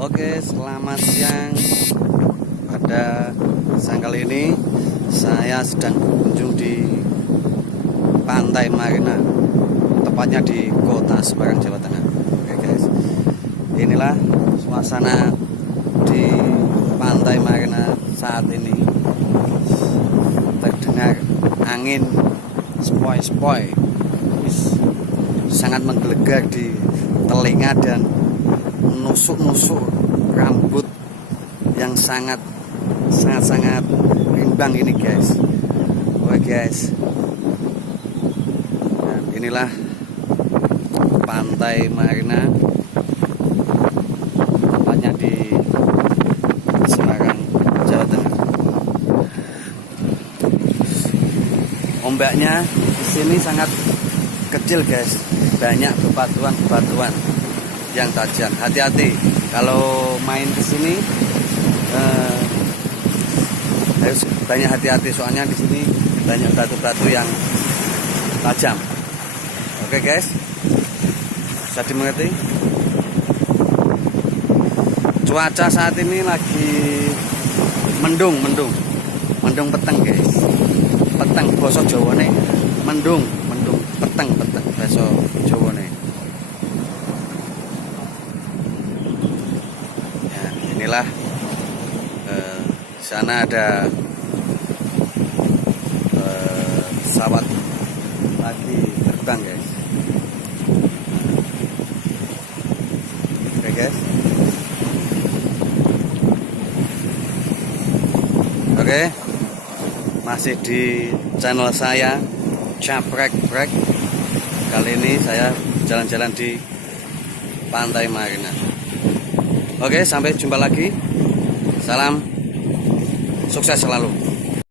Oke, selamat siang. Pada siang kali ini saya sedang berkunjung di Pantai Marina, tepatnya di Kota Semarang, Jawa Tengah. Oke guys, inilah suasana di Pantai Marina saat ini. Terdengar angin sepoi-sepoi, sangat menggelegar di telinga dan nusuk-nusuk rambut yang sangat rimbang ini guys. Oke guys, dan inilah Pantai Marina, tepatnya di Semarang, Jawa Tengah. Ombaknya di sini sangat kecil guys, banyak bebatuan yang tajam. Hati-hati kalau main ke sini, harus banyak hati-hati soalnya di sini banyak batu-batu yang tajam. Oke guys, bisa dimengerti. Cuaca saat ini lagi mendung peteng guys. Peteng basa Jawane mendung peteng basa Jawane. Inilah di sana ada pesawat lagi terbang guys. Oke guys, oke, masih di channel saya Caprek Brek. Kali ini saya jalan-jalan di Pantai Marina. Oke, sampai jumpa lagi. Salam sukses selalu.